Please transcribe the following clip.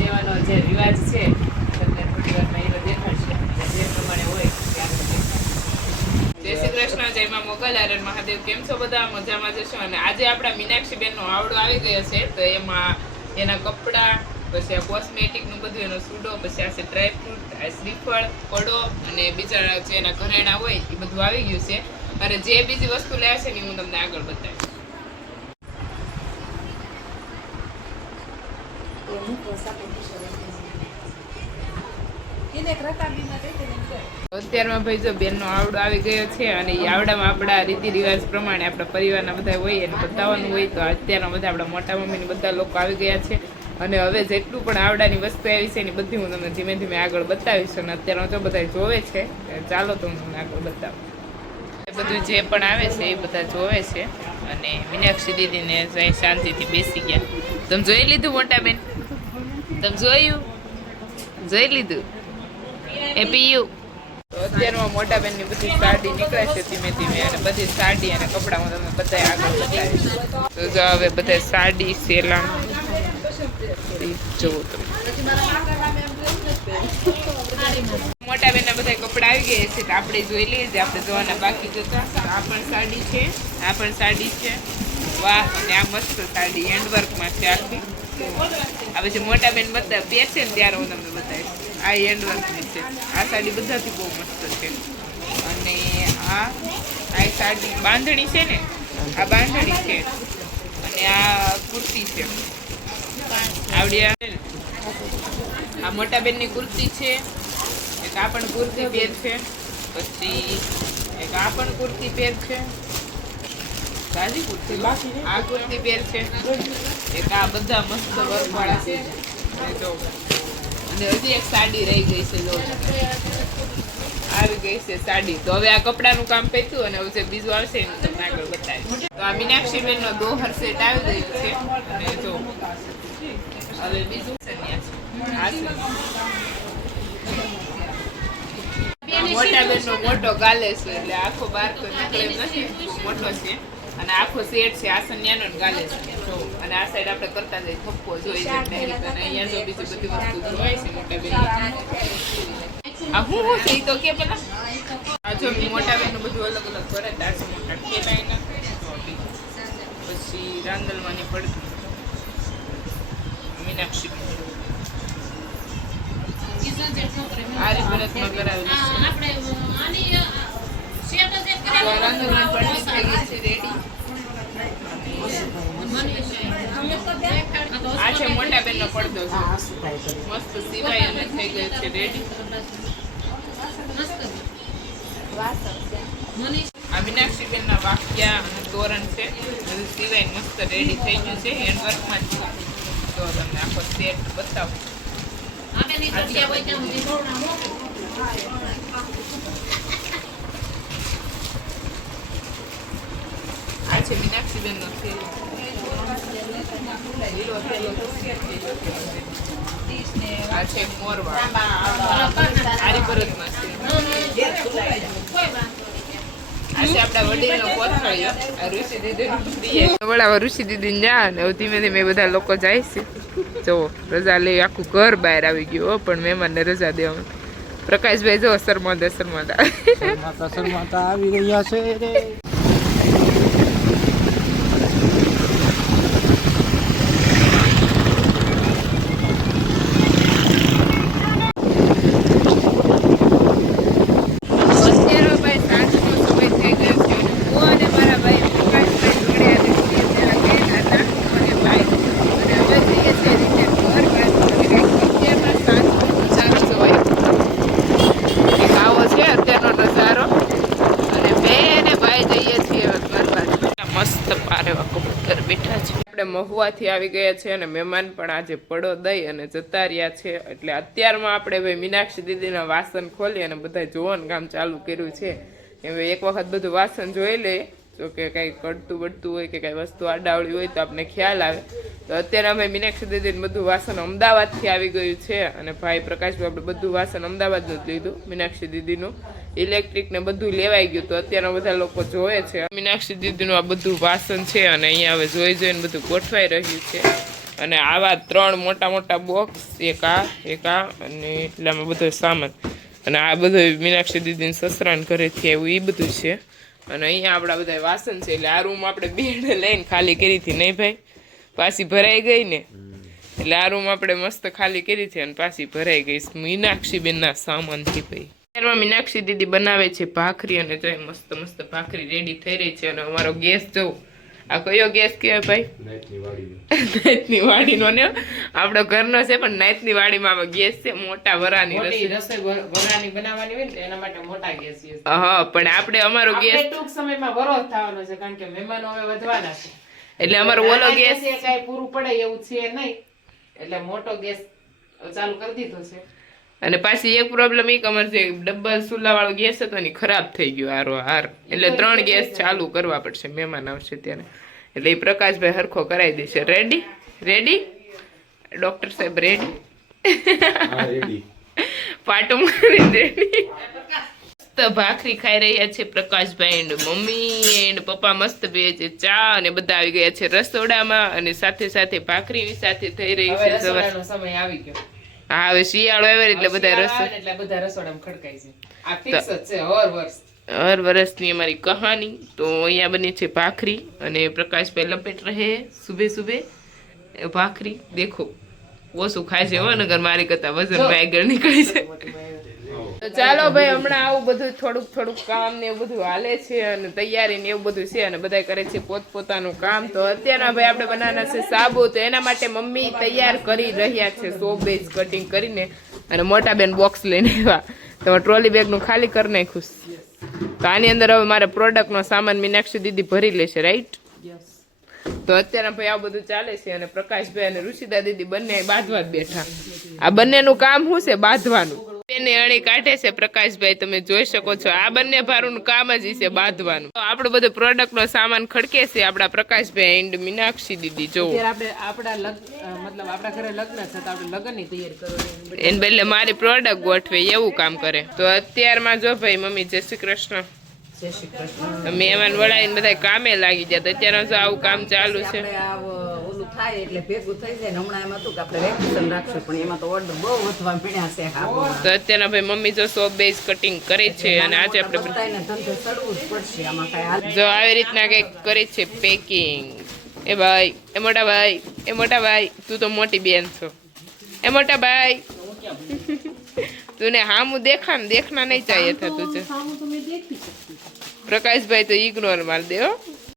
દેવાનો જે રિવાજ છે તમને થોડી વારમાં એ દેખાડશે જે પ્રમાણે હોય જય શ્રી કૃષ્ણ, જય માં મોગલ હર મહાદેવ. કેમ છો બધા? મજામાં જશો. અને આજે આપણા મીનાક્ષી બેન નો આવડો આવી ગયો છે, તો એમાં એના કપડા, પછી આ કોસ્મેટિક નું બધું, એનો સૂડો, પછી આ છે ડ્રાયફ્રૂટ, આ શ્રીફળ, પડો અને બીજા જે એના ઘરેણા હોય એ બધું આવી ગયું છે. અને જે બીજી વસ્તુ લેવા છે ને હું તમને આગળ બતાવીશ. અત્યારમાં ભાઈ જો બેન નો આવડો આવી ગયો છે, અને એ આવડામાં આપણા રીતિ રિવાજ પ્રમાણે આપણા પરિવારના બધા હોય એને બતાવવાનું હોય. તો અત્યારના બધા આપણા મોટા મમ્મીને બધા લોકો આવી ગયા છે, અને હવે જેટલું પણ આવડાની વસ્તુ આવી છે એની બધી હું તમને ધીમે ધીમે આગળ બતાવીશ. અને અત્યારમાં જો બધા જોવે છે, ચાલો તો હું તમને આગળ બતાવું. બધું જે પણ આવે છે એ બધા જોવે છે, અને મીનાક્ષી દીદીને શાંતિથી બેસી ગયા. તમે જોઈ લીધું મોટા બેન? તમે જોયું? જોઈ લીધું? એ પીયું? તો અત્યારમાં મોટા બેન ની બધી સાડી નીકળે છે ધીમે ધીમે, અને બધી સાડી અને કપડા હું તમને બધા આગળ બતાવીશ. તો જો હવે બધા સાડી સેલા જોવો તમે. મોટા બેન ના બધા કપડા આવી ગયા છે, તો આપણે જોઈ લઈએ. આપણે જોવાના બાકી જતા. આ પણ સાડી છે, આ પણ સાડી છે. વાહ! અને આ મસ્ત સાડી હેન્ડવર્કમાં છે આખી. આ પછી મોટા બેન બધા પહેરશે ને ત્યારે હું તમને બતાવીશ. આ હેન્ડવર્કની છે. આ સાડી બધાથી બહુ મસ્ત છે. અને આ સાડી બાંધણી છે ને, આ બાંધણી છે. અને આ કુર્તી છે આવડિયા. આ મોટા બેન ની કુર્તી છે. એક આ પણ કુર્તી પહેર છે. પછી એક આ પણ કુર્તી પહેર છે. સાદી કુર્તી, આ કુર્તી પહેર છે. એક આ બધા મસ્ત વર્કવાળા છે જો. અને હજી એક સાડી રહી ગઈ છે જો, આવી ગઈ છે સાડી. તો હવે આ કપડાનું કામ પત્યું, અને હવે જે બીજું આવશે એનું તમને આગળ બતાવીશ. તો આ મીનાક્ષી બેન નો દોહર સેટ આવી ગયો છે. અને જો હવે બીજું છે આ છે મોટા બેન નો મોટો ગાલે છે, એટલે આખો બાર તો નીકળે નથી, મોટો છે. અને આખો સેટ છે. આ સન્યાનો ગાલે છે. અને આ સાઈડ આપણે કરતા જઈએ થપ્પો જોઈ છે. અને અહીંયા જો બીજી બધી વસ્તુ જોવાય છે મોટા બેન. આ હું છે એ તો કે પેલા આ જો મોટા બેન નું બધું અલગ અલગ કરે. દાસ મોટા ખેલાય પછી રાંદલવાની પડતી મીનાક્ષી આ રીતમાં કરાવેલું આ છે મોટા બેન નો પડદો છે. મસ્ત સિવાય અને થઈ ગયો છે રેડી. આ મીનાક્ષી બેન ના વાક્યા અને તોરણ છે. બધું સિવાય મસ્ત રેડી થઈ ગયું છે. હેન્ડવર્કમાં જ છે. તો તમને આખો સેટ બતાવું. આ છે મીનાક્ષી બેન નો સેલ. આ છે મોરવા આરી ભરતમાં છે. આ છે આપડા વડીલ નો કોથળિયો. આ ઋષિ દીદી વડાવા ઋષિ દીદી ને જા. ને ધીમે ધીમે બધા લોકો જાય છે. જો રજા લઈ આખું ઘર બહાર આવી ગયું, પણ મહેમાન ને રજા દેવાનું. પ્રકાશભાઈ જો શરમાદા શરમાદા આવી રહ્યા છે. મહુવાથી આવી ગયા છે, અને મહેમાન પણ આજે પડો દઈ અને જતા રહ્યા છે. એટલે અત્યારમાં આપણે ભાઈ મીનાક્ષી દીદીના વાસણ ખોલી અને બધા જોવાનું કામ ચાલુ કર્યું છે. હવે એક વખત બધું વાસણ જોઈ લે, જો કે કંઈ કડતું બળતું હોય કે કંઈ વસ્તુ આડાવડી હોય તો આપણે ખ્યાલ આવે. તો અત્યારે અમે મીનાક્ષી દીદીને બધું વાસણ અમદાવાદથી આવી ગયું છે, અને ભાઈ પ્રકાશભાઈ આપણે બધું વાસણ અમદાવાદનું જ લીધું. મીનાક્ષી દીદીનું ઇલેક્ટ્રિક ને બધું લેવાઈ ગયું. તો અત્યારે બધા લોકો જોવે છે મીનાક્ષી દીદીનું આ બધું વાસણ છે, અને અહીંયા હવે જોઈ જોઈને બધું ગોઠવાઈ રહ્યું છે. અને આવા 3 મોટા મોટા બોક્સ, એક આ અને એટલામાં બધો સામાન. અને આ બધું મીનાક્ષી દીદીને સસરાને ઘરેથી આવ્યું એ બધું છે. અને અહીંયા આપણા બધા વાસણ છે. એટલે આ રૂમ આપણે બેડ લઈને ખાલી કરી હતી નહીં ભાઈ? પાછી ભરાઈ ગઈ ને એટલે આ રૂમ આપણે મસ્ત ખાલી કરી હતી અને પાછી ભરાઈ ગઈ મીનાક્ષી બેનના સામાનથી. ભાઈ અત્યારમાં મીનાક્ષી દીદી બનાવે છે ભાખરી અને જો મસ્ત મસ્ત ભાખરી રેડી થઈ રહી છે. અને અમારો ગેસ જો આ કયો ગેસ કહેવાય ભાઈ? નાઈટની વાડીનો ને આપણો ઘરનો છે પણ નાઈટની વાડીમાં ગેસ છે. મોટા વરાની રસોઈ વરાની બનાવવાની હોય ને એના માટે મોટા ગેસ છે. હા પણ આપણે અમારો ગેસ ટૂંક સમયમાં વરો થવાનો છે કારણ કે મહેમાનો હવે વધવાના છે. એટલે અમારો ઓલો ગેસ કઈ પૂરું પડે એવું છે નહીં એટલે મોટો ગેસ ચાલુ કરી દીધો છે. અને પાછી એક પ્રોબ્લેમ એ કે અમારે જે ડબલ ચૂલા વાળો ગેસ હતો ને ખરાબ થઈ ગયો હાર એટલે 3 ગેસ ચાલુ કરવા પડશે મહેમાન આવશે ત્યારે. એટલે એ પ્રકાશભાઈ હરખો કરાવી દેશે. રેડી ડોક્ટર સાહેબ રેડી પાટું મારી રેડી. તો ભાખરી ખાઈ રહ્યા છે પ્રકાશભાઈ એન્ડ મમ્મી એન્ડ પપ્પા. મસ્ત બે છે ચા અને બધા આવી ગયા છે રસોડામાં અને સાથે સાથે ભાખરી સાથે થઈ રહી છે. સમય આવી ગયો. હા હવે શિયાળો આવે એટલે બધા રસોડામાં ખડકાય છે. આ ફિક્સ જ છે હર વર્ષની અમારી કહાની. તો અહીંયા બની છે ભાખરી અને પ્રકાશભાઈ લપેટ રહે સુબે સુબે ભાખરી. દેખો ઓછું ખાય છે નગર મારી કરતા વજન આગળ નીકળી છે. તો ચાલો ભાઈ હમણાં આવું બધું થોડુંક કામ ને એવું બધું હાલે છે અને તૈયારી ને એવું બધું છે અને બધા કરે છે પોતપોતાનું કામ. તો અત્યારના ભાઈ આપણે બનાવવાના છે સાબુ. તો એના માટે મમ્મી તૈયાર કરી રહ્યા છે શોબેજ કટિંગ કરીને અને મોટા બેન બોક્સ લઈને આવ્યા. તો ટ્રોલી બેગનું ખાલી કરી નાખ્યું. તો આની અંદર હવે મારે પ્રોડક્ટનો સામાન મીનાક્ષી દીદી ભરી લેશે રાઈટ. તો અત્યારે ભાઈ આ બધું ચાલે છે અને પ્રકાશભાઈ અને ઋષિદા દીદી બંને બાંધવા જ બેઠા. આ બંનેનું કામ શું છે? બાંધવાનું. બેને અણી કાઢે છે પ્રકાશભાઈ, તમે જોઈ શકો છો. આ બંને ભારુનું કામ જ છે બાંધવાનું. તો આપણું બધું પ્રોડક્ટનો સામાન ખડકે છે આપણા પ્રકાશભાઈ એન્ડ મીનાક્ષી દીદી. જો આપણા ઘરે લગ્ન છે તો આપણે લગ્નની તૈયારી કરવાની એને બદલે મારી પ્રોડક્ટ ગોઠવે એવું કામ કરે. તો અત્યારમાં જો ભાઈ મમ્મી જય શ્રી કૃષ્ણ મહેમાન વળાવીને બધા કામે લાગી ગયા. અત્યારે જો આવું કામ ચાલુ છે. થાય એટલે ભેગું થઈ જાય. હમણાં એમ હતું કે આપણે વેકેશન રાખશું પણ એમાં તો ઓર્ડર બહુ વધવા પડ્યા છે. તો અત્યારના ભાઈ મમ્મી જો શોબેજ કટિંગ કરે છે અને આજે આપણે બધાને ધંધો ચડવું જ પડશે. આમાં કઈ જો આવી રીતના કંઈક કરે છે પેકિંગ. એ ભાઈ એ મોટા ભાઈ તું તો મોટી બેન છો. એ મોટા ભાઈ તુને હામું देखना नहीं चाहिए था तुझे. प्रकाश भाई तो इग्नोर मार दे हो.